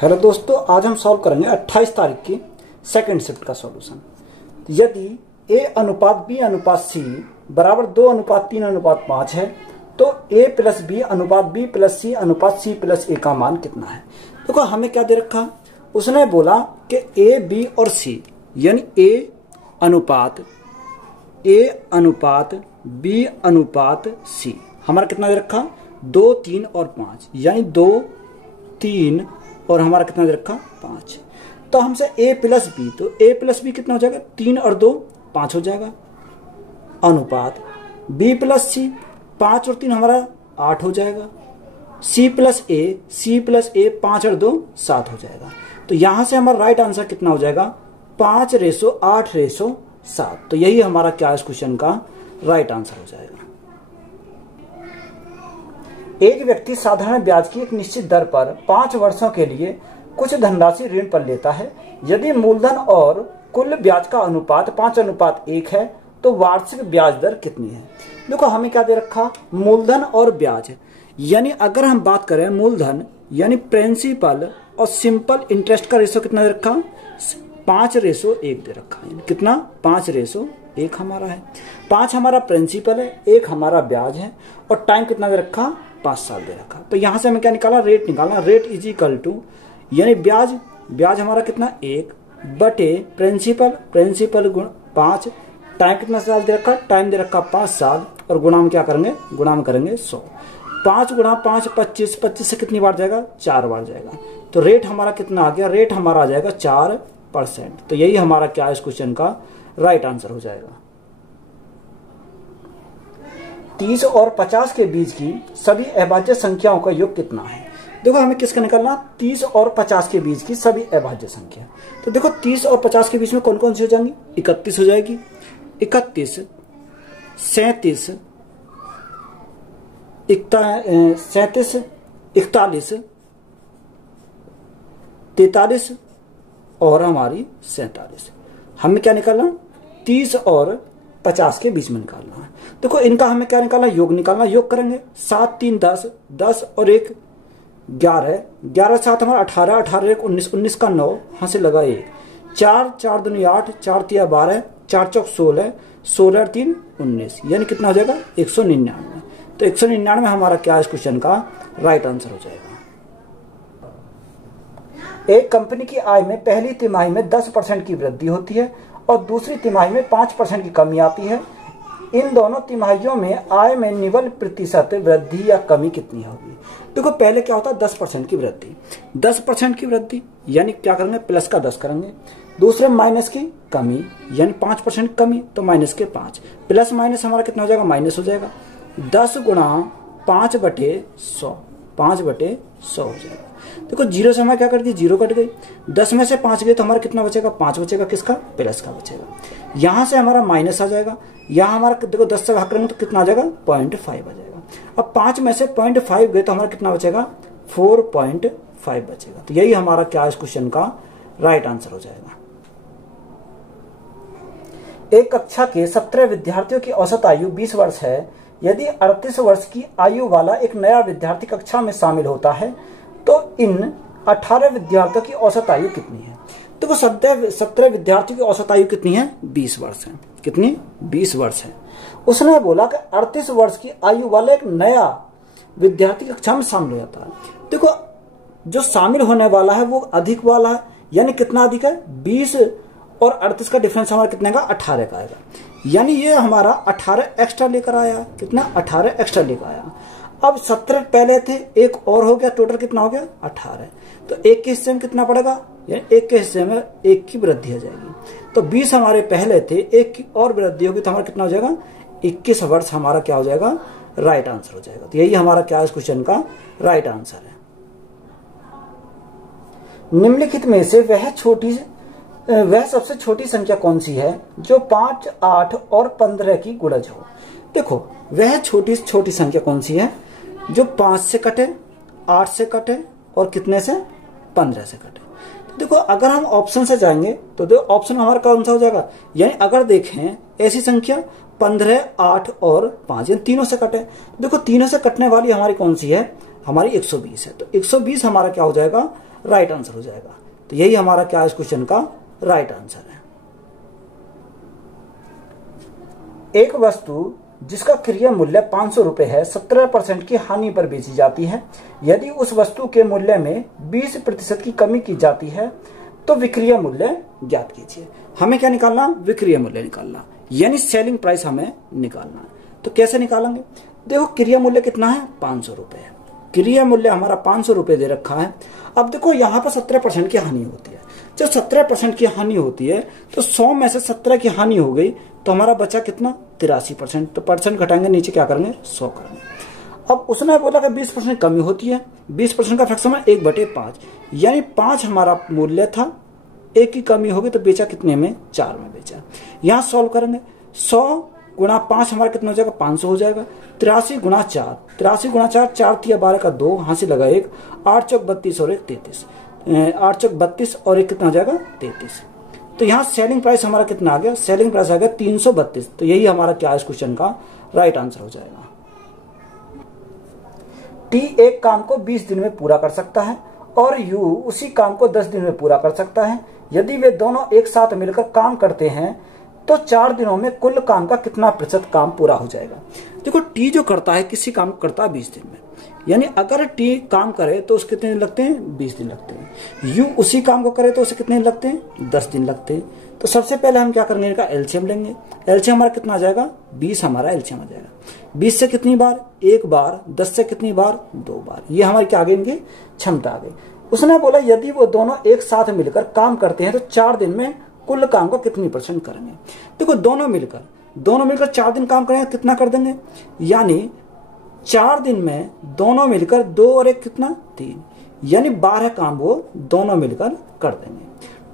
Hello दोस्तों, आज हम सॉल्व करेंगे 28 तारीख की सेकंड शिफ्ट का सॉल्यूशन। यदि a अनुपात b अनुपात c बराबर 2 अनुपात 3 अनुपात 5 है तो a प्लस b अनुपात b प्लस c अनुपात c प्लस a का मान कितना है। देखो हमें क्या दे रखा, उसने बोला कि a b और c यानी a अनुपात b अनुपात c हमारा कितना दे रखा 2 3 और 5 यानी 2 3 और हमारा कितना दे रखा 5। तो हमसे a प्लस बी, तो a प्लस बी कितना हो जाएगा 3 और 2 5 हो जाएगा। अनुपात b प्लस सी 5 और 3 हमारा 8 हो जाएगा। c प्लस a 5 और 2 7 हो जाएगा। तो यहां से हमारा राइट आंसर कितना हो जाएगा 5:8:7। तो यही हमारा क्या इस क्वेश्चन का राइट आंसर हो जाएगा। एक व्यक्ति साधारण ब्याज की एक निश्चित दर पर 5 वर्षों के लिए कुछ धनराशि ऋण पर लेता है। यदि मूलधन और कुल ब्याज का अनुपात 5:1 है तो वार्षिक ब्याज दर कितनी है। देखो हमें क्या दे रखा, मूलधन और ब्याज, यानी अगर हम बात करें मूलधन यानी प्रिंसिपल और सिंपल इंटरेस्ट का रेशो कितना दे रखा 5:1 दे रखा है। कितना 5:1 हमारा है। 5 हमारा प्रिंसिपल है, 1 हमारा ब्याज है और टाइम कितना दे रखा 5 साल दे रखा। तो यहां से हमें क्या निकाला, रेट निकालना। रेट इज इक्वल टू यानी ब्याज हमारा कितना 1 बटे प्रिंसिपल गुण 5, टाइम कितना साल दे रखा, टाइम दे रखा 5 साल और गुणा में क्या करेंगे, गुणा में करेंगे 100। 5 गुणा 5 25, 25 से कितनी बार जाएगा 4 बार जाएगा। तो रेट हमारा कितना आ गया, रेट हमारा आ जाएगा 4%। तो यही हमारा क्या इस क्वेश्चन का राइट आंसर हो जाएगा। 30 और 50 के बीच की सभी अभाज्य संख्याओं का योग कितना है। देखो हमें किसका निकालना, 30 और 50 के बीच की सभी अभाज्य संख्या। तो देखो 30 और 50 के बीच में कौन कौन सी हो जाएंगी, 31 हो जाएगी, 31 37 41 43 और हमारी 47। हमें क्या निकालना 30 और 50 के बीच में निकालना है। देखो इनका हमें क्या निकालना, योग निकालना। योग करेंगे 7 3 10, 10 और 1 11, 11 7 हमारा 18, 18 1 19, 19 का 9 हां से लगा 1, 4 4 2 8, 4 3 12, 4 4 16, 16 3 19 यानी कितना हो जाएगा 199। तो 199 हमारा क्या इस क्वेश्चन का राइट आंसर हो जाएगा। एक कंपनी की आय में पहली तिमाही में 10% की वृद्धि होती है और दूसरी तिमाही में 5% की कमी आती है। इन दोनों तिमाहियों में आय में निव्वल प्रतिशत वृद्धि या कमी कितनी होगी। देखो पहले क्या होता है 10% की वृद्धि, 10% की वृद्धि यानी क्या करेंगे प्लस का 10 करेंगे। दूसरे माइनस की कमी यानी 5% कमी, तो माइनस के 5, प्लस माइनस हमारा कितना हो जाएगा माइनस हो जाएगा। 10 गुणा 5/100, 5/100 हो जाएगा। देखो जीरो से हमारा क्या कर दी, जीरो कट गई। 10 में से 5 गए तो हमारा कितना बचेगा 5 बचेगा, किसका प्लस का बचेगा। यहां से हमारा माइनस आ जाएगा, यहां हमारा देखो 10 से भाग करेंगे तो कितना आ जाएगा 0.5 आ जाएगा। अब 5 में से 0.5 गए तो हमारा कितना बचेगा 4.5 बचेगा। तो यही हमारा क्या इस क्वेश्चन का राइट आंसर हो जाएगा। एक कक्षा के 17 विद्यार्थियों की औसत आयु 20 वर्ष है। यदि 38 वर्ष की आयु वाला एक नया विद्यार्थी कक्षा में शामिल होता है तो इन 18 विद्यार्थियों की औसत आयु कितनी है। तो वो 17 विद्यार्थियों की औसत आयु कितनी है 20 वर्ष है। कितनी 20 वर्ष है। उसने बोला कि 38 वर्ष की आयु वाला एक नया विद्यार्थी कक्षा में शामिल हो जाता है। देखो जो शामिल होने वाला है वो अधिक वाला है, यानी कितना अधिक है 20 और 38 का डिफरेंस हमारा कितने का 18 का आएगा। यानी ये हमारा 18 एक्स्ट्रा लेकर आया। कितना 18 एक्स्ट्रा लेकर आया। अब 17 पहले थे, एक और हो गया, टोटल कितना हो गया 18। तो एक के हिस्से में कितना पड़ेगा, यानी एक के हिस्से में 1 की वृद्धि हो जाएगी। तो 20 हमारे पहले थे, 1 की और वृद्धि होगी तो हमारा कितना हो जाएगा 21 वर्ष हमारा क्या हो जाएगा राइट आंसर हो जाएगा। तो यही हमारा क्या इस क्वेश्चन का राइट आंसर है। निम्नलिखित में से वह सबसे छोटी संख्या कौन सी है जो 5, 8 और 15 की गुणज हो। देखो वह छोटी संख्या कौन सी है जो 5 से कटे, 8 से कटे और कितने से 15 से कटे। तो देखो अगर हम ऑप्शन से जाएंगे तो देखो ऑप्शन हमारा कौन सा हो जाएगा, यानी अगर देखें ऐसी संख्या 15, 8 और 5 यानी तीनों से कटे। देखो तीनों से कटने वाली हमारी कौन सी है, हमारी 120 है। तो 120 हमारा क्या हो जाएगा राइट आंसर हो जाएगा। तो यही हमारा क्या इस क्वेश्चन का राइट आंसर है। एक वस्तु जिसका क्रय मूल्य 500 रुपए है 17% की हानि पर बेची जाती है। यदि उस वस्तु के मूल्य में 20% की कमी की जाती है तो विक्रय मूल्य ज्ञात कीजिए। हमें क्या निकालना? विक्रय मूल्य निकालना, यानी सेलिंग प्राइस हमें निकालना है। तो कैसे निकालेंगे? देखो क्रय मूल्य कितना है? 500 रुपए है। क्रय मूल्य हमारा 500 रुपए दे रखा है। अब देखो यहाँ पर 17% की हानि होती है। जब 17% की हानि होती है तो 100 में से 17 की हानि हो गई तो हमारा बचा कितना? 83%। तो परसेंट घटाएंगे, नीचे क्या करेंगे? 100 करेंगे। अब उसने बोला कि 20% कमी होती है। 20% का फ्रैक्शन है 1/5, यानी 5 हमारा मूल्य था, 1 की कमी होगी तो बेचा कितने में? 4 में बेचा। यहाँ सॉल्व करेंगे, 100 गुणा 5 हमारा कितना हो जाएगा? 500 हो जाएगा। 83 गुणा 4, 83 गुणा 4, 4 तिया 12 का 2, हासिल लगा 1, 8 चौक 32 और 1 33, 8 चौक 32 और 1 कितना हो जाएगा? 33। तो यहाँ सेलिंग प्राइस हमारा कितना आ गया? सेलिंग प्राइस आ गया 332। तो यही हमारा क्या इस क्वेश्चन का राइट आंसर हो जाएगा। टी एक काम को 20 दिन में पूरा कर सकता है और यू उसी काम को 10 दिन में पूरा कर सकता है। यदि वे दोनों एक साथ मिलकर काम करते हैं तो 4 दिनों में कुल काम का कितना प्रतिशत काम पूरा हो जाएगा? देखो टी जो करता है किसी काम को करता है 20 दिन में, यानी अगर टी काम करे तो उसके कितने दिन लगते हैं? 20 दिन लगते हैं। यू उसी काम को करे तो उसे कितने दिन लगते हैं? 10 दिन लगते हैं। तो सबसे पहले हम क्या करेंगे? इनका एलसीएम लेंगे। एलसीएम हमारा कितना आ जाएगा? 20 हमारा एलसीएम आ जाएगा। 20 से कितनी बार? 1 बार। 10 से कितनी बार? 2 बार। ये हमारी क्या आ गई? इनकी क्षमता आ गई। उसने बोला यदि वो दोनों एक साथ मिलकर काम करते हैं तो 4 दिन में कुल काम को कितनी % करेंगे? देखो दोनों मिलकर 4 दिन काम करेंगे, कितना कर देंगे? यानी 4 दिन में दोनों मिलकर 2 और 1 कितना? 3, यानी 12 काम वो दोनों मिलकर कर देंगे।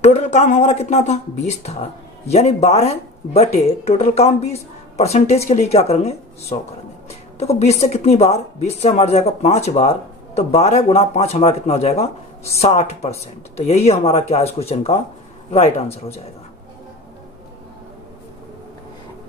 टोटल काम हमारा कितना था? 20 था, यानी 12 बटे टोटल काम 20, परसेंटेज के लिए क्या करेंगे? 100 करेंगे। देखो 20 से कितनी बार? 20 से हमारा जाएगा 5 बार, तो 12 गुणा 5 हमारा कितना हो जाएगा? 60%। तो यही हमारा क्या इस क्वेश्चन का राइट आंसर हो जाएगा।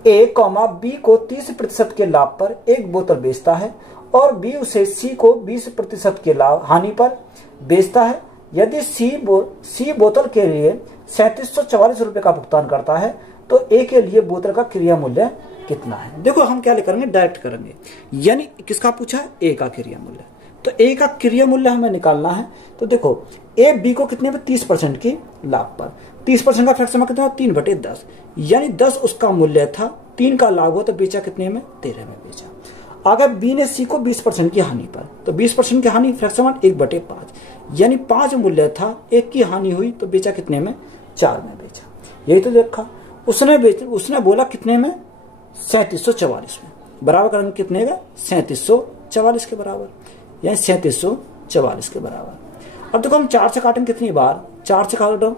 ए कॉमा बी को 30% के लाभ पर एक बोतल बेचता है और बी उसे सी को 20% के लाभ हानि पर बेचता है। यदि सी बोतल के लिए 3744 रुपए का भुगतान करता है तो ए के लिए बोतल का क्रय मूल्य कितना है? देखो हम क्या करेंगे? डायरेक्ट करेंगे, यानी किसका पूछा है? ए का क्रय मूल्य। तो ए का क्रय मूल्य हमें निकालना है। तो देखो ए बी को कितने में? 30% की लाभ पर। 30% का फ्रैक्शन में कितना? 3/10, यानी 10 उसका मूल्य था, 3 का लाभ हो तो बेचा कितने में? 13 में बेचा। अगर बी ने सी को 20% की हानि पर, तो 20% की हानि फ्रैक्शन 1/5, यानी 5 मूल्य था, 1 की हानि हुई तो बेचा कितने में? 4 में बेचा। यही तो देखा उसने बोला कितने में? 3744 में। बराबर करेंगे कितने का? 3744 के बराबर, यानी 3744 के बराबर। अब देखो हम 4 से काटेंगे कितनी बार? 4 से काटो,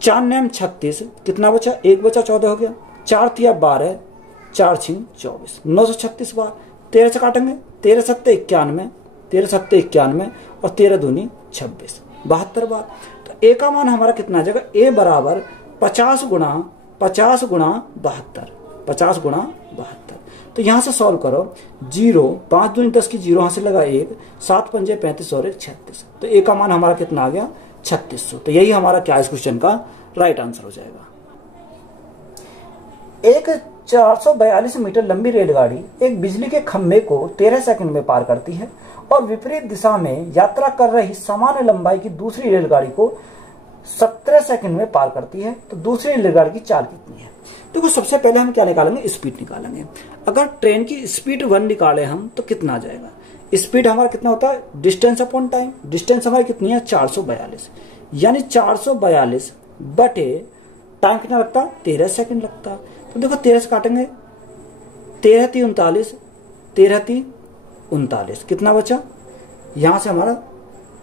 4 9 36, कितना बचा? 1 बचा, 14 हो गया। 4 तिया 12, 4 6 24, 936 बार। 13 से काटेंगे, 13 7 91, 13 7 91 और 13 दूनी 26, 72 बार। तो ए का मान हमारा कितना आ जाएगा? ए बराबर 50 गुणा 72, 50 गुणा 72। तो यहां से सॉल्व करो, 0 5 दूनी 10 की 0 हासिल लगा 1, 7 पंजे 35 और 1 36। तो ए का मान हमारा कितना आ गया? 3600। तो यही हमारा क्या इस क्वेश्चन का राइट आंसर हो जाएगा। एक 442 मीटर लंबी रेलगाड़ी एक बिजली के खंभे को 13 सेकंड में पार करती है और विपरीत दिशा में यात्रा कर रही समान लंबाई की दूसरी रेलगाड़ी को 17 सेकंड में पार करती है। तो दूसरी रेलगाड़ी की चाल कितनी है? देखो सबसे पहले हम क्या निकालेंगे? स्पीड निकालेंगे। अगर ट्रेन की स्पीड 1 निकाले हम तो कितना आ जाएगा? स्पीड हमारा कितना होता है? Distance upon time. डिस्टेंस हमारी कितनी है? 442, यानी 442 बटे टाइम कितना लगता? 13 सेकंड लगता। तो देखो 13 से काटेंगे, 13 3 39, 13 3 39, कितना बचा? यहां से हमारा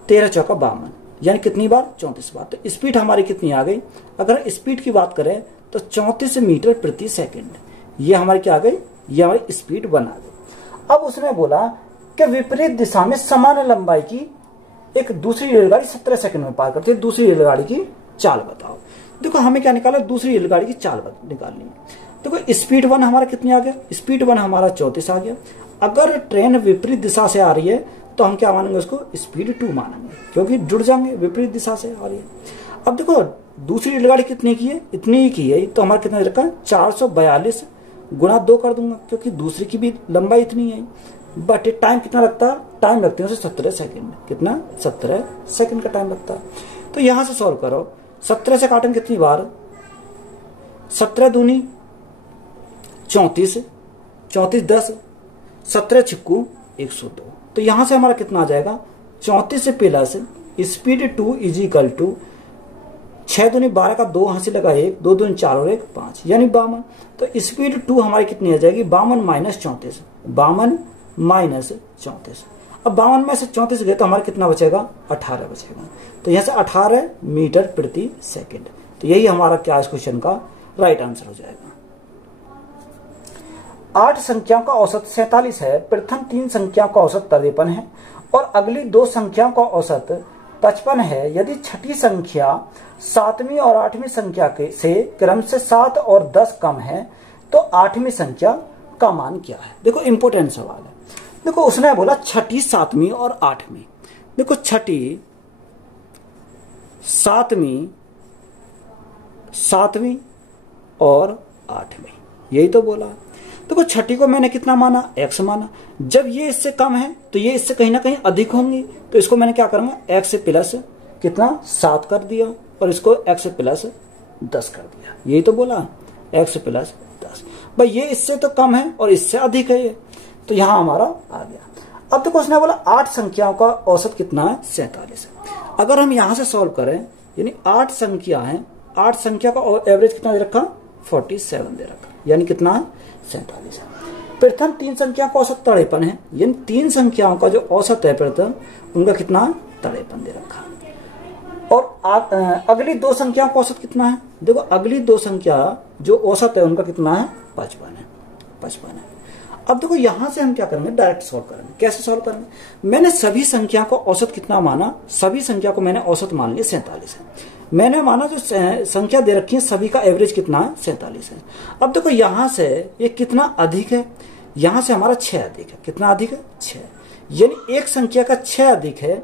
13 चौका 52, यानी कितनी बार? 34 बार। तो स्पीड हमारी कितनी आ गई? अगर स्पीड की बात करें तो 34 मीटर प्रति सेकंड। ये हमारी क्या आ गई? ये हमारी स्पीड 1 आ गई। अब उसने बोला कि विपरीत दिशा में समान लंबाई की एक दूसरी रेलगाड़ी 17 सेकंड में पार करती है। दूसरी रेलगाड़ी की चाल बताओ। देखो हमें क्या निकाला? दूसरी रेलगाड़ी की चाल निकालनी है। देखो स्पीड 1 हमारा कितनी आ गया? स्पीड 1 हमारा 34 आ गया। अगर ट्रेन विपरीत दिशा से आ रही है तो हम क्या मानेंगे उसको स्पीड 2 मानेंगे, क्योंकि जुड़ जाएंगे विपरीत दिशा से। और ये अब देखो दूसरी रेलगाड़ी कितने की है, इतनी ही की है, तो हमारा कितना रखा है 442 गुणा 2 कर दूंगा, क्योंकि दूसरी की भी लंबाई इतनी है। बट टाइम कितना लगता है, टाइम लगते हैं उसे 17 सेकंड। कितना, 17 सेकंड का टाइम लगता है। तो यहां से सॉल्व करो, 17 से काटेंगे कितनी बार, 17 दूनी 34, 34 10, 17 छिक्कू 102। तो यहां से हमारा कितना आ जाएगा, 34 से plus speed 2 is equal to 6 दूनी 12 का 2 हासिल लगा 1, 2 दूनी 4 और 1 5, यानी 52। तो स्पीड 2 हमारी कितनी आ जाएगी, 52 माइनस 34, 52 माइनस 34। अब 52 में से 34 गए तो हमारा कितना बचेगा, 18 बचेगा। तो यहां से 18 मीटर प्रति सेकंड। तो यही हमारा क्या इस क्वेश्चन का राइट आंसर हो जाएगा। 8 संख्याओं का औसत 47 है, प्रथम 3 संख्याओं का औसत 53 है और अगली 2 संख्याओं का औसत 55 है। यदि छठी संख्या 7वीं और 8वीं संख्या के से क्रम से 7 और 10 कम है तो 8वीं संख्या का मान क्या है। देखो इंपोर्टेंट सवाल है। देखो उसने बोला छठी, 7वीं और 8वीं। देखो छठी, 7वीं, 7वीं और 8वीं, यही तो बोला। देखो छठी को मैंने कितना माना, x माना। जब ये इससे कम है तो ये इससे कहीं ना कहीं अधिक होंगी, तो इसको मैंने क्या करूंगा, x से प्लस कितना 7 कर दिया और इसको x से प्लस 10 कर दिया, यही तो बोला, x से प्लस 10। भाई ये इससे तो कम है और इससे अधिक है ये, तो यहां हमारा आ गया। अब देखो उसने बोला 8 संख्याओं का औसत कितना है, 47 है। अगर हम यहां से सॉल्व करें, यानी 8 संख्या है, 8 संख्या का एवरेज कितना दे रखा, 47 दे रखा, यानी कितना है 47 है। प्रथम 3 संख्या का औसत 53 है, यानी 3 संख्याओं का जो औसत है प्रथम, उनका कितना 53 दे रखा। और अगली 2 संख्याओं का औसत कितना है, देखो अगली 2 संख्या जो औसत है उनका कितना है, 55 है, 55 है। अब देखो यहां से हम क्या करेंगे, डायरेक्ट सॉल्व करेंगे। कैसे सॉल्व करेंगे, मैंने सभी संख्या को औसत कितना माना, सभी संख्या को मैंने औसत मान लिया 47 है। मैंने माना जो संख्या दे रखी है सभी का एवरेज कितना है, 47 है। अब देखो यहां से ये कितना अधिक है, यहां से हमारा 6 अधिक है। कितना अधिक है, 6, यानी एक संख्या का 6 अधिक है।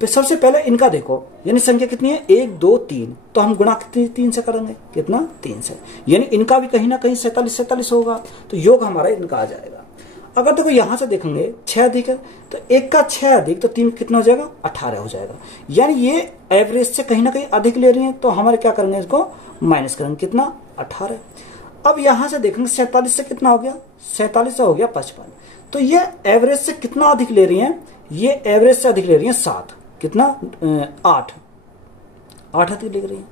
तो सबसे पहले इनका देखो, यानी संख्या कितनी है, 1 2 3, तो हम गुणा कितनी 3 से करेंगे, कितना 3 से, यानी इनका भी कहीं ना कहीं 47 होगा, तो योग हमारा इनका आ जाएगा। अगर देखो यहां से देखेंगे 6 अधिक है, तो 1 का 6 अधिक तो 3 कितना हो जाएगा, 18 हो जाएगा, यानी ये एवरेज से कहीं ना कहीं अधिक ले रही है, तो हमारे क्या करेंगे, इसको माइनस करेंगे, कितना 18। अब यहां से देखेंगे 47 से कितना हो गया, 47 से हो गया 55, तो ये एवरेज से कितना अधिक ले रही है, ये एवरेज से अधिक ले रही है 7, कितना 8 अधिक ले रही है।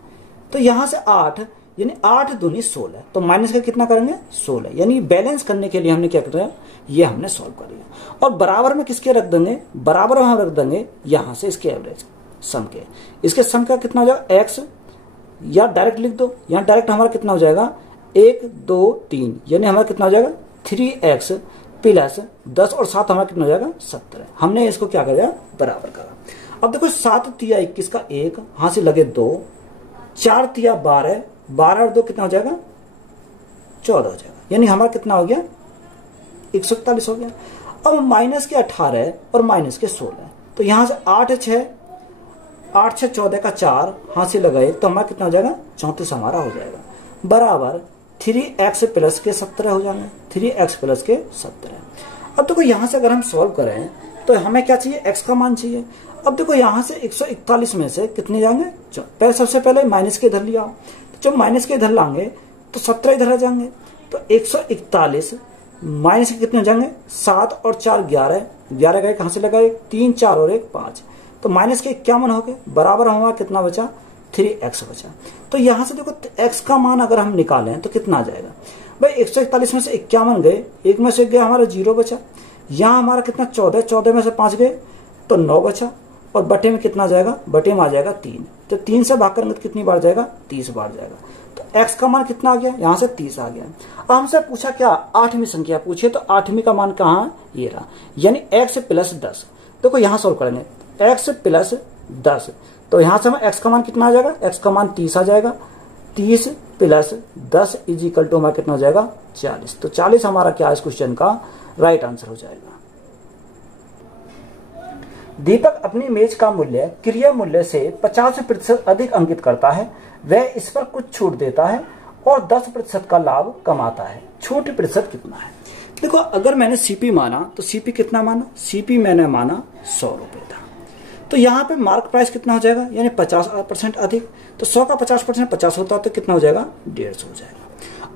तो यहां से 8, यानी 8 दूनी 16, तो माइनस का कितना करेंगे 16, यानी बैलेंस करने के लिए हमने क्या किया, ये हमने सॉल्व कर लिया। और बराबर में किसके रख देंगे, बराबर में हम रख देंगे यहां से इसके एवरेज सम के, इसके सम का कितना हो जाएगा x, या डायरेक्ट लिख दो, यहां डायरेक्ट हमारा कितना हो जाएगा 1 2 3, यानी हमारा कितना हो जाएगा 3x प्लस 10 और 7 हमारा कितना हो जाएगा 17। हमने इसको क्या कर दिया, बराबर करा। अब देखो 7 तिया 21 का 1, हां से लगे 2, 4 तिया 12, 12 और 2 कितना हो जाएगा 14 हो जाएगा, यानी हमारा कितना हो गया 141 हो गया। अब माइनस के 18 और माइनस के 16, तो यहां से 8 6 14 का 4 हाथ से लगाए, तो हमारा कितना हो जाएगा 34 हमारा हो जाएगा, बराबर 3x प्लस के 17 हो जाएंगे, 3x प्लस के 17। अब देखो यहां से अगर हम सॉल्व करें तो हमें क्या चाहिए, x का मान चाहिए। अब देखो यहां से 141 में से कितने जाएंगे, पहले सबसे पहले माइनस के इधर लिया, तो जब माइनस के इधर लाएंगे तो 17 इधर आ जाएंगे, तो 141 माइनस के कितने हो जाएंगे 7 और 4 11, 11 गए कहां से लगाए 3 4 और 1 5, तो माइनस के 51 हो गए, बराबर हमारा कितना बचा 3x बचा। तो यहां से देखो x का मान अगर हम निकालें तो कितना आ जाएगा भाई, 141 में से 51 गए, एक में से गया हमारा 0 बचा, यहां हमारा कितना 14 में से 5 गए तो 9 बचा, और बटे में कितना जाएगा, बटे में आ जाएगा 3, तो 3 से भाग करेंगे तो कितनी बार जाएगा 30 बार जाएगा। तो x का मान कितना आ गया, यहां से 30 आ गया। अब हमसे पूछा क्या, 8वीं संख्या पूछे, तो 8वीं का मान कहां, ये रहा, यानी x प्लस 10। देखो यहां सॉल्व करेंगे x प्लस 10, तो यहां से हमें x का मान कितना आ जाएगा, x का मान 30 आ जाएगा, 30 प्लस 10 इज इक्वल टू हमारा कितना हो जाएगा 40। तो 40 हमारा क्या इस क्वेश्चन का राइट आंसर हो जाएगा। दीपक अपनी मेज का मूल्य क्रिया मूल्य से 50% अधिक अंकित करता है। वह इस पर कुछ छूट देता है और 10% का लाभ कमाता है। छूट प्रतिशत कितना है? देखो, अगर मैंने सीपी माना तो सीपी कितना माना? सीपी मैंने माना 100 रुपए था। तो यहाँ पे मार्क प्राइस कितना हो जाएगा? यानी 50% अधिक। तो 100 का 50% 50 होता है तो कितना हो जाएगा? 150 हो जाएगा।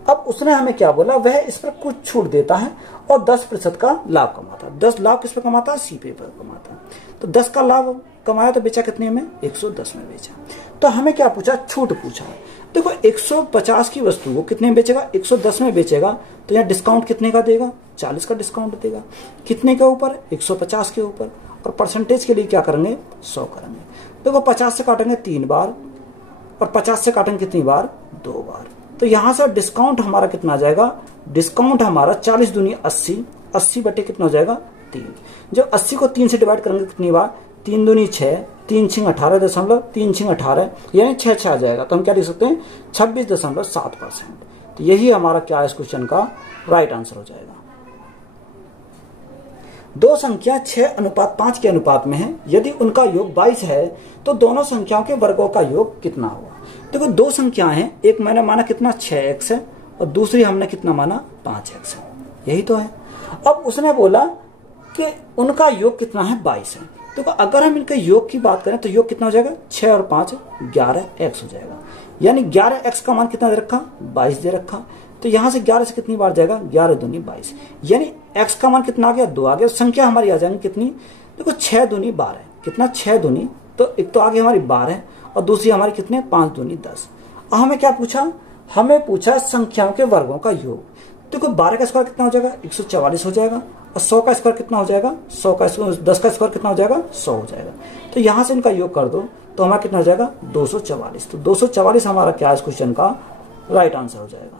अब उसने हमें क्या बोला? वह इस पर कुछ छूट देता है और 10% का लाभ कमाता है। 10 लाभ किस पर कमाता है? सीपी पर कमाता है। तो 10 का लाभ कमाया तो बेचा कितने में? 110 में बेचा। तो हमें क्या पूछा? छूट पूछा है। देखो, 150 की वस्तु को कितने में बेचेगा? 110 में बेचेगा। तो यहाँ डिस्काउंट कितने का देगा? 40 का डिस्काउंट देगा। कितने के ऊपर? 150 के ऊपर। और परसेंटेज के लिए क्या करेंगे? 100 करेंगे। देखो, 50 से काटेंगे 3 बार और 50 से काटेंगे कितनी बार? 2 बार। तो यहां से डिस्काउंट हमारा कितना आ जाएगा? डिस्काउंट हमारा 40 दूनी 80, 80 बटे कितना हो जाएगा? 3। जब 80 को 3 से डिवाइड करेंगे कितनी बार? 3 दूनी 6, 3 छिंग 18 3 छिंग 18 यानी 6 आ जाएगा। तो हम क्या लिख सकते हैं? 26.7%। तो यही हमारा क्या है इस क्वेश्चन का राइट आंसर हो जाएगा। दो संख्या 6:5 के अनुपात में है। यदि उनका योग 22 है तो दोनों संख्याओं के वर्गों का योग कितना हुआ? देखो, दो संख्याएं हैं। एक मैंने माना कितना? 6x है और दूसरी हमने कितना माना? 5x है। यही तो है। अब उसने बोला कि उनका योग कितना है? 22 है। देखो, अगर हम इनके योग की बात करें तो योग कितना हो जाएगा? 6 और 5 11x हो जाएगा। यानी 11x का मान कितना दे रखा? 22 दे रखा। तो यहां से 11 से कितनी बार जाएगा? 11 दूनी 22। यानी x का मान कितना आ गया? 2 आ गया। संख्या हमारी आ जाएंगी कितनी? देखो, 6 दूनी 12। कितना? 6 दूनी, तो एक तो आगे हमारी 12 और दूसरी हमारी कितने? 5 दूनी 10। अब हमें क्या पूछा? हमें पूछा संख्याओं के वर्गों का योग। देखो, 12 का स्क्वायर कितना हो जाएगा? 144 हो जाएगा। और 100 का स्क्वायर कितना हो जाएगा? 10 का स्क्वायर कितना हो जाएगा? 100 हो जाएगा। तो यहां से इनका योग कर दो तो हमारा कितना हो जाएगा? 244। तो 244 हमारा क्या है इस क्वेश्चन का राइट आंसर हो जाएगा।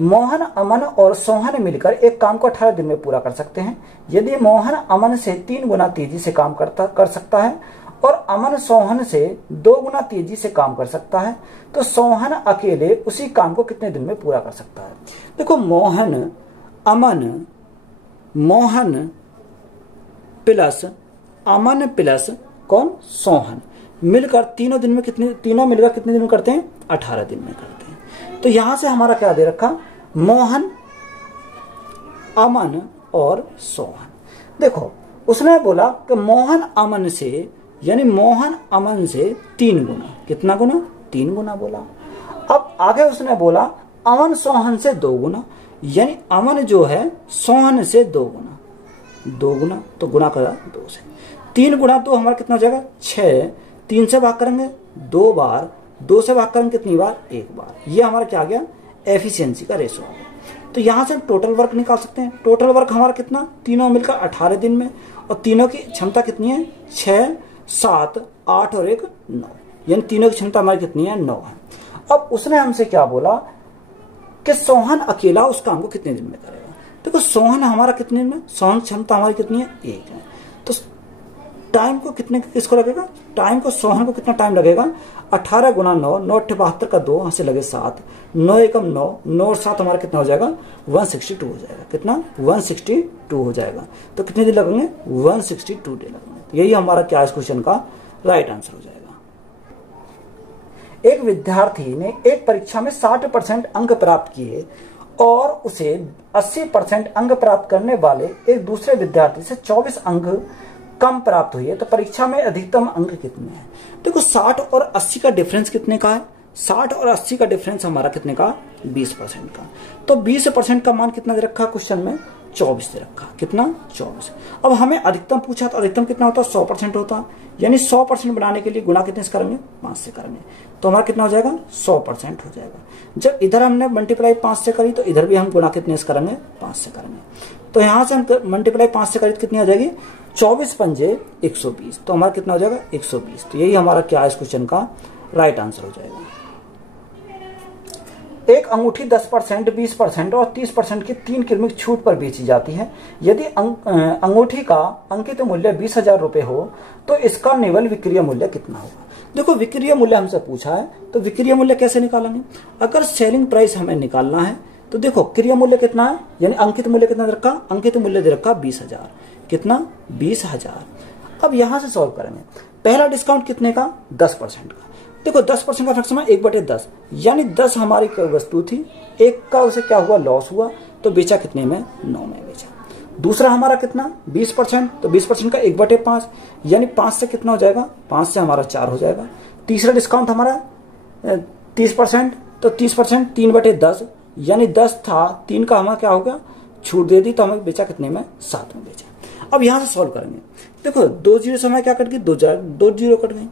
मोहन, अमन और सोहन मिलकर एक काम को 18 दिन में पूरा कर सकते हैं। यदि मोहन अमन से 3 गुना तेजी से काम कर सकता है और अमन सोहन से 2 गुना तेजी से काम कर सकता है तो सोहन अकेले उसी काम को कितने दिन में पूरा कर सकता है? देखो, मोहन प्लस अमन प्लस कौन? सोहन मिलकर तीनों मिलकर कितने दिन में करते हैं? 18 दिन में करते हैं। तो यहां से हमारा क्या दे रखा? मोहन, अमन और सोहन। देखो, उसने बोला कि मोहन अमन से, यानी मोहन अमन से 3 गुना। कितना गुना? 3 गुना बोला। अब आगे उसने बोला अमन सोहन से 2 गुना, यानी अमन जो है सोहन से 2 गुना। 2 गुना तो गुना करा 2 से। 3 गुना 2 हमारा कितना हो जाएगा? 6। 3 से भाग करेंगे 2 बार, 2 से भाग करेंगे कितनी बार? 1 बार। ये हमारा क्या आ गया? एफिशिएंसी का रेशो आ गया। तो यहां से टोटल वर्क निकाल सकते हैं। टोटल वर्क हमारा कितना? तीनों मिलकर 18 दिन में। और तीनों की क्षमता कितनी है? 6, 7, 8 और 1 9। यानी तीनों की क्षमता हमारी कितनी है? 9 है। अब उसने हमसे क्या बोला कि सोहन अकेला उस काम को कितने दिन में करेगा? देखो, सोहन हमारा कितने दिन में? सोहन क्षमता हमारी कितनी है? 1 है। तो टाइम को किसको लगेगा? टाइम को सोहन को कितना टाइम लगेगा? 18 गुना 9, 9 8 72 का 2 यहाँ से लगे 7, 9 एकम 9, 9 और 7 हमारा कितना हो जाएगा? 162 हो जाएगा। कितना? 162 हो जाएगा। तो कितने दिन लगेंगे? 162 डे लगेंगे। यही हमारा क्या इस क्वेश्चन का राइट आंसर हो जाएगा। एक विद्यार्थी ने एक परीक्षा में 60% अंक प्राप्त किए और उसे 80% अंक प्राप्त करने वाले एक दूसरे विद्यार्थी से 24 अंक कम प्राप्त हुए तो परीक्षा में अधिकतम अंक कितने हैं? देखो, 60 और 80 का डिफरेंस कितने का है? 60 और 80 का डिफरेंस हमारा कितने का? 20% का। तो 20% का मान कितना दे रखा क्वेश्चन में? 24 दे रखा। कितना? 24। अब हमें अधिकतम पूछा तो अधिकतम कितना होता? 100% होता। यानी 100% बनाने के लिए गुणा कितने से करेंगे? 5 से करेंगे। तो हमारा कितना हो जाएगा? 100% हो जाएगा। जब इधर हमने मल्टीप्लाई 5 से करी तो इधर भी हम गुणा कितने से करेंगे? 5 से करेंगे। तो यहां से हम मल्टीप्लाई 5 से करी तो कितनी आ जाएगी? 24 पंजे 120। तो हमारा कितना हो जाएगा? 120। तो यही हमारा क्या है इस क्वेश्चन का राइट आंसर हो जाएगा। एक अंगूठी 10%, 20% और 30% की 3 क्रमिक छूट पर बेची जाती है। यदि अंगूठी का अंकित मूल्य 20,000 रुपए हो तो इसका निवल विक्रय मूल्य कितना होगा? देखो, विक्रय मूल्य हमसे पूछा है तो विक्रय मूल्य कैसे निकालेंगे? अगर सेलिंग प्राइस हमें निकालना है तो देखो, क्रय मूल्य कितना है? यानी अंकित मूल्य कितना दे रखा? अंकित मूल्य दे रखा 20,000। कितना 20,000। अब यहां से सॉल्व करेंगे। पहला डिस्काउंट कितने का 10% का। देखो 10% का फ्रैक्शन 1/10 यानी 10 हमारी वस्तु थी, एक का उसे क्या हुआ लॉस हुआ, तो बेचा कितने में 9 में बेचा। दूसरा हमारा कितना 20%, तो 20% का 1/5 यानी 5 से कितना हो जाएगा 5 से हमारा 4 हो जाएगा। तीसरा डिस्काउंट हमारा 30%, तो 30% 3/10 यानी 10 था, 3 का हमारा क्या होगा छूट दे दी, तो हमें बेचा कितने में 7 में बेचा। अब यहां से सॉल्व करेंगे। देखो 2 जीरो से हमारे क्या कट गई 2 जीरो कट गई।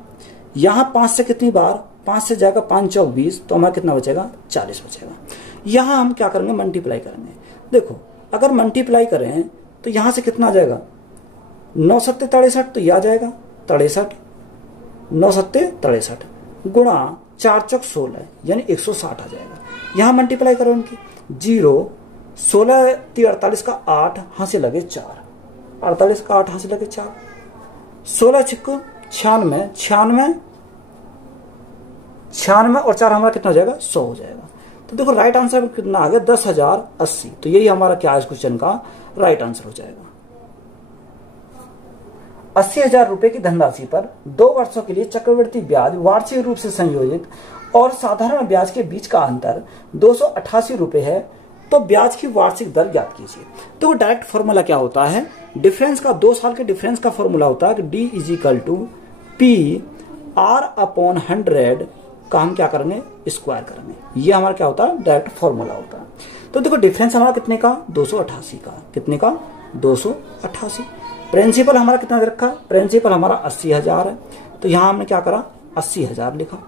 यहां 5 से कितनी बार 5 से जाएगा 5 चौक 20, तो हमारा कितना बचेगा 40 बचेगा। यहां हम क्या करेंगे मल्टीप्लाई करेंगे। देखो अगर मल्टीप्लाई करें तो यहां से कितना आ जाएगा 9 सत्ते 63, तो यह आ जाएगा 63, 9 सत्ते 63 गुणा 4 चौक 16 यानी 160 आ जाएगा। यहां मल्टीप्लाई करो इनकी 0 16 48 का 8 हां से लगे 4, 48 का 8 हां से लगे 4, 16 छिक्को 96, 96 और 4 हमारा कितना हो जाएगा 100 हो जाएगा। तो देखो राइट आंसर कितना आ गया 10,080। तो यही हमारा क्या है इस क्वेश्चन का राइट आंसर हो जाएगा। 80,000 रुपए की धनराशि पर 2 वर्षों के लिए चक्रवृद्धि ब्याज वार्षिक रूप से संयोजित और साधारण ब्याज के बीच का अंतर 288 रुपए है, तो ब्याज की वार्षिक दर ज्ञात कीजिए। तो डायरेक्ट फॉर्मूला क्या होता है, डिफरेंस का 2 साल के डिफरेंस का फॉर्मूला होता है कि D = P R/100 का हम क्या करेंगे स्क्वायर करेंगे। ये हमारा क्या होता है डायरेक्ट फॉर्मूला होता है। तो देखो डिफरेंस हमारा कितने का 288 का, कितने का 288। प्रिंसिपल हमारा कितना रखा, प्रिंसिपल हमारा 80,000 है, तो यहां हमने क्या करा 80,000 लिखा।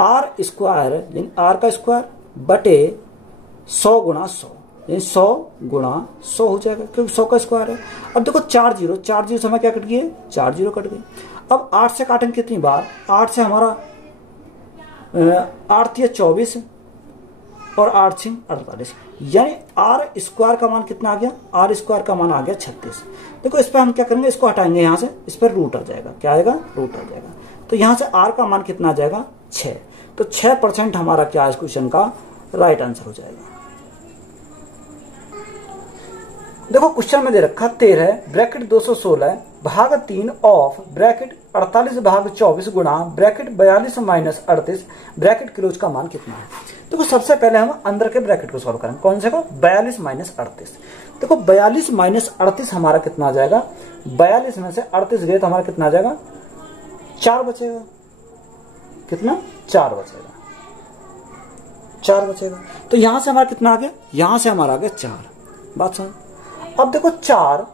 आर स्क्वायर यानी आर का स्क्वायर बटे 100 गुणा 100 यानी 100 गुणा 100 हो जाएगा, क्योंकि 100 का स्क्वायर है। अब देखो 4 जीरो से हमें क्या कट गई 4 जीरो कट गई। अब 8 से काटेंगे कितनी बार, 8 से हमारा 8 या 24 और 8 6 48 यानी आर स्क्वायर का मान कितना आ गया, आर स्क्वायर का मान आ गया 36। देखो इस पर हम क्या करेंगे इसको हटाएंगे, यहां से इस पर रूट आ जाएगा, क्या आएगा रूट आ जाएगा। तो यहां से आर का मान कितना आ जाएगा 6, तो 6% हमारा क्या है इस क्वेश्चन का राइट आंसर हो जाएगा। देखो क्वेश्चन में दे रखा 13 ब्रैकेट 216 भाग 3 ऑफ ब्रैकेट 48 भाग 24 गुणा ब्रैकेट 42 माइनस 38 ब्रैकेट किलोज का मान कितना है। देखो सबसे पहले हम अंदर के ब्रैकेट को सॉल्व करेंगे, कौन से को 42 माइनस 38। देखो 42 माइनस 38 हमारा कितना आ जाएगा, 42 में से 38 गए तो हमारा कितना आ जाएगा 4 बचेगा, कितना 4 बचेगा, 4 बचेगा। तो यहां से हमारा कितना आ गया, यहां से हमारा आ गया 4। बात समझ। अब देखो 4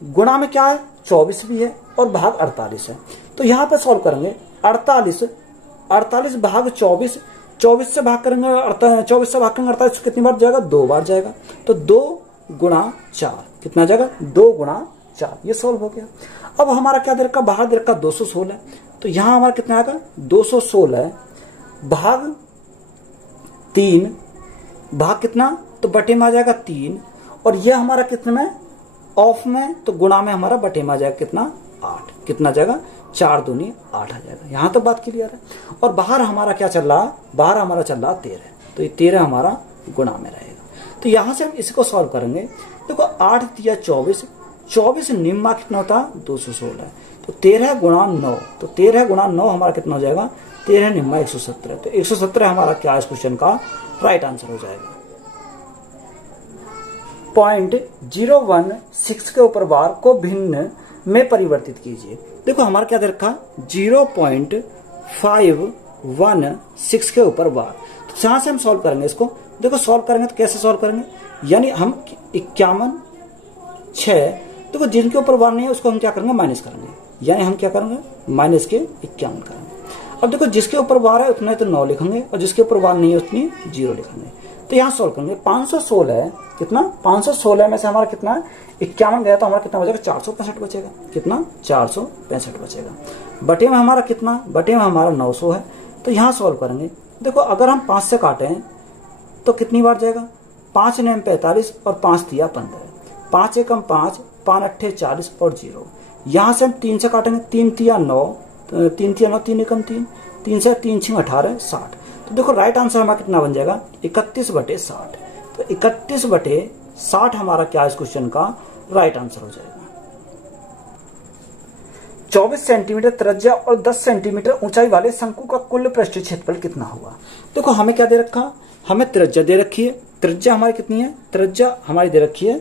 गुणा में क्या है 24 भी है और भाग 48 है, तो यहां पे सॉल्व करेंगे 48 भाग 24, 24 से भाग करेंगे 24 से भाग करेंगे 48 कितनी बार जाएगा 2 बार जाएगा, तो 2 गुणा 4 कितना जाएगा 2 गुणा 4, ये सॉल्व हो गया। अब हमारा क्या दे रखा, बाहर दे रखा 216, तो यहां हमारा कितना आएगा 216 भाग 3 भाग कितना, तो बटे में आ जाएगा 3 और ये हमारा कितने में ऑफ में, तो गुणा में हमारा बटे में आ जाएगा कितना 8, कितना जाएगा 4 दूनी 8 आ जाएगा। यहां तो बात क्लियर है। और बाहर हमारा क्या चल रहा, बाहर हमारा चल रहा 13, तो ये 13 हमारा गुणा में रहेगा। तो यहां से हम इसको सॉल्व करेंगे। देखो 8 दिया 24, 24 निम्मा कितना होता 216, तो 13 गुणा 9, तो 13 गुणा 9 हमारा कितना हो जाएगा 13 निम्मा 117, तो 117 हमारा क्या इस क्वेश्चन का राइट आंसर हो जाएगा। 0.016 के ऊपर बार को भिन्न में परिवर्तित कीजिए। देखो हमारा क्या दे रखा 0.516 के ऊपर बार, तो यहां से हम सॉल्व करेंगे इसको। देखो सॉल्व करेंगे तो कैसे सॉल्व करेंगे, यानी हम 51 6, देखो जिनके ऊपर बार नहीं है उसको हम क्या करेंगे माइनस करेंगे, यानी हम क्या करेंगे माइनस के 51 करेंगे। अब देखो जिसके ऊपर बार है उतने तो 9 लिखेंगे और जिसके ऊपर बार नहीं है उतनी 0 लिखेंगे। तो यहाँ सॉल्व करेंगे 516 है कितना, 516 में से हमारा कितना 51 गया तो हमारा कितना बचेगा 465 बचेगा, कितना 465 बचेगा। बटे में हमारा कितना, बटे में हमारा 900 है, तो यहाँ सॉल्व करेंगे। देखो अगर हम 5 से काटें तो कितनी बार जाएगा, 5 9 45 और 5 3 15, 5 एकम 5, 5 8 40 और 0। यहाँ से हम 3 से काटेंगे, 3 3 9, 3 3 9, 3 एकम 3, 3 से 3 6 18 60। तो देखो राइट आंसर हमारा कितना बन जाएगा 31/60। तो 31/60 हमारा क्या इस क्वेश्चन का राइट आंसर हो जाएगा। 24 सेंटीमीटर त्रिज्या और 10 सेंटीमीटर ऊंचाई वाले शंकु का कुल पृष्ठीय क्षेत्रफल कितना होगा। देखो हमें क्या दे रखा, हमें त्रिज्या दे रखी है। त्रिज्या हमारी कितनी है, त्रिज्या हमारी दे रखी है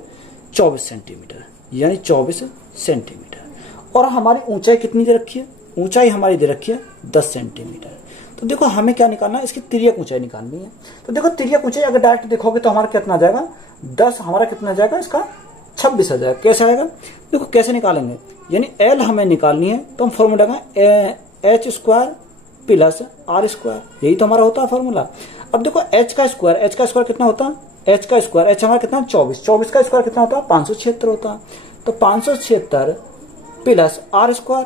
24 सेंटीमीटर, यानी 24 सेंटीमीटर। और हमारी ऊंचाई कितनी दे रखी है, ऊंचाई हमारी दे रखी है 10 सेंटीमीटर। तो देखो हमें क्या निकालना है, इसकी तिर्यक ऊंचाई निकालनी है। तो देखो तिर्यक ऊंचाई अगर डायरेक्ट देखोगे तो हमारा कितना जाएगा 10, हमारा कितना जाएगा इसका 26 आ जाएगा। कैसे आएगा, देखो कैसे निकालेंगे, यानी एल हमें निकालनी है तो हम फॉर्मूला का h square plus r square, यही तो हमारा होता है फॉर्मूला। अब देखो एच का स्क्वायर कितना होता है, एच का स्क्वायर, एच हमारा कितना 24, 24 का स्क्वायर कितना होता है 576 होता है। तो 576 plus r square,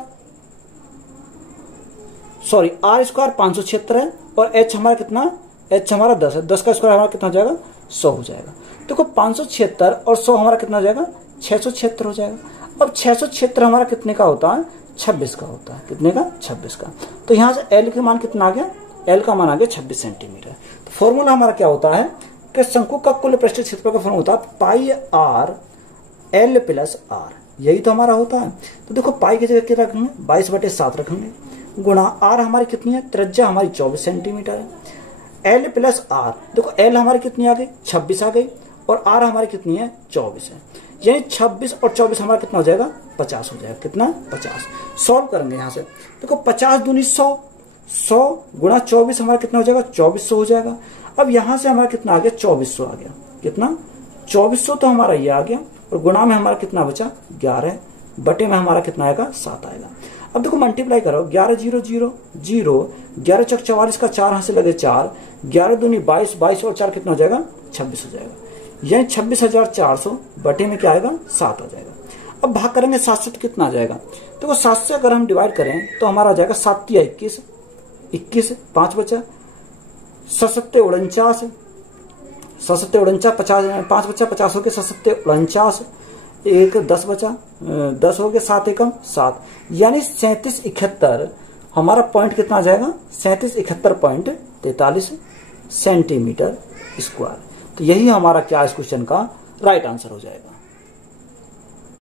sorry r square 576 है और एच हमारा कितना, एच हमारा 10 है, 10 का स्क्वायर हमारा कितना हो जाएगा 100 हो जाएगा। देखो 576 और 100 हमारा कितना हो जाएगा 676 हो जाएगा। अब 676 हमारा कितने का होता है 26 का होता है, कितने का 26 का। तो यहां से एल के मान कितना आ गया, एल का मान आ गया 26 सेंटीमीटर। तो फॉर्मूला हमारा क्या होता है कि शंकु का कुल पृष्ठीय क्षेत्रफल का फॉर्मूला होता है पाई आर एल प्लस आर, यही तो हमारा होता है। तो देखो पाई की जगह क्या रखेंगे 22/7 रखेंगे, गुणा आर हमारी कितनी है, त्रिज्या हमारी 24 सेंटीमीटर है, एल प्लस आर, देखो एल हमारी कितनी आ गई 26 आ गई और आर हमारी कितनी है 24 है, यानी 26 और 24 हमारा कितना हो जाएगा 50 हो जाएगा, कितना 50। सॉल्व करेंगे यहाँ से, देखो 50 दूनी 100, 100 गुणा 24 हमारा कितना हो जाएगा 2400 हो जाएगा। अब यहाँ से हमारा कितना आ गया 2400 आ गया, कितना 2400 तो हमारा ये आ गया और गुणा में हमारा कितना बचा 11, बटे में हमारा कितना आएगा 7 आएगा। अब देखो मल्टीप्लाई करो, 11 0 0 0, 11 चौक 44 का 4 हाथ से लगे 4, 11 दूनी 22, 22 और 4 कितना हो जाएगा 26 हो जाएगा, यानी 26,400 बटे में क्या आएगा 7 आ जाएगा। अब भाग करेंगे 7 से तो कितना आ जाएगा, देखो 7 से अगर हम डिवाइड करें तो हमारा आ जाएगा 7 × 21, 21 5 बचा, 7 49, 7 49 50, 5 बचा 50 हो गए, 7 49 एक 10 बचा, 10 हो गया, 7 एकम 7, यानी 3771 हमारा पॉइंट कितना आ जाएगा 3771.43 सेंटीमीटर स्क्वायर। तो यही हमारा क्या इस क्वेश्चन का राइट आंसर हो जाएगा।